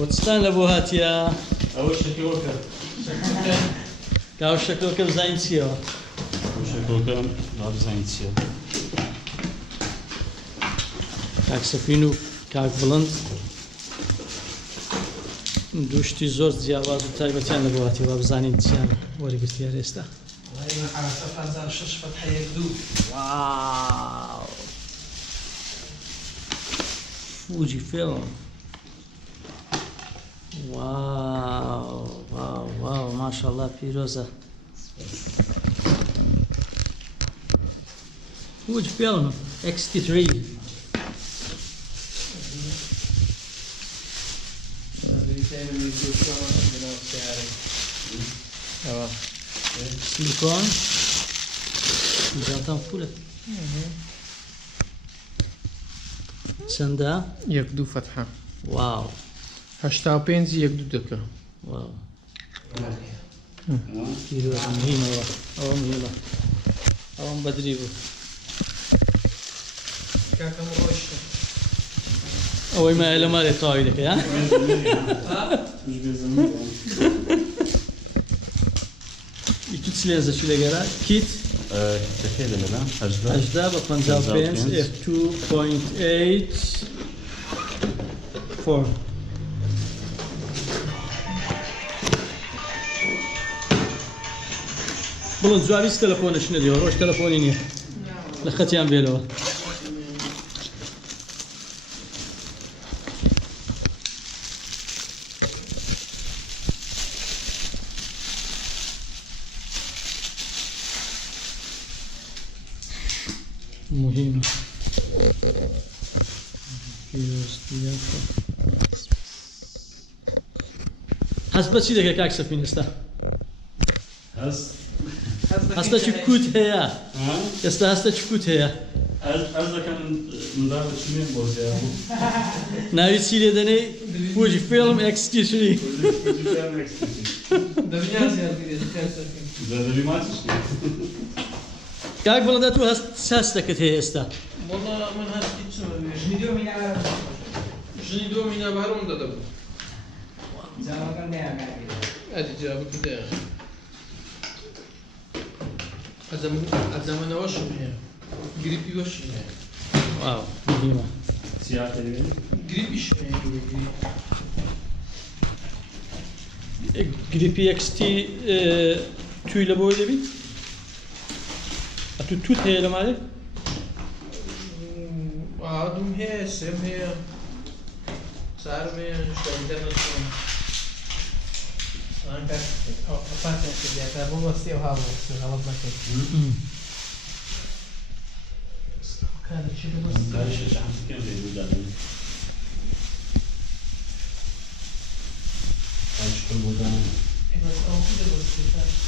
وتستان لەبۆ هاتیە ئەوە شەکەوەکە کاو شەکلەکە بزانین چیەوە ئەو شەکەوەکە بزانین چییە کاک سەفین و کاک بڵند دووشتی زۆر جیاواز و تایبەتیان لەبۆ هاتیە با بزانین چیان وەرگرتیار ئێستا واو فوجي فيلم واو واو واو ما شاء الله بيروزة فوجي فيلم XT3 سيليكون جاتان فولة چەندە؟ یەک دوو فەتحە واو 85 یەک دوو دەکە واو پیرۆزە مهمەوە ئەوە مهمە ئەوەم بەدری بوو ئەوەی مایە لە مالێ تەواوی دەکەی ها؟ ئیتو چ لێنزەکی لەگەرە؟ کیت؟ کتەکەی لەگەڵا 18 بە 55 f2.8 4 بڵند جوابیست تەلەفۆنش نەدیوە ڕۆژ تەلەفۆنی نییە لە خەتیان بێلەوە مهمة حسب چی دەکە کاک سەفین ئێستا؟ هەستە چی کووت هەیە؟ ئێستا هەستە چی کووت هەیە؟ ئەس دەکەم منداڵ چنێن بۆ زیاد بوو ناوی چی لێ دەنێ؟ فوجی فیلم XT3 زادەبی ماچش کاک بڵندە تو هەست دەکەت هەیە ئێستا؟ والله من هستی ژنی دومی نابارم داده بود ادی جواب کده از زمان هاش میه گریپی باش میه واو مهمة سیاه تلوین گریپیش میه گریپی XT توی لە بۆی دەبیت؟ ئەتو توت هەیە لە مالێ؟ آدم هي سم هي صار में स्टैंडर्ड में आंका अपने से दिया वो बस ये हवा से हवा में كان شيء بس دارش شمس كان بيقول ايش كل بودان بس او كده بس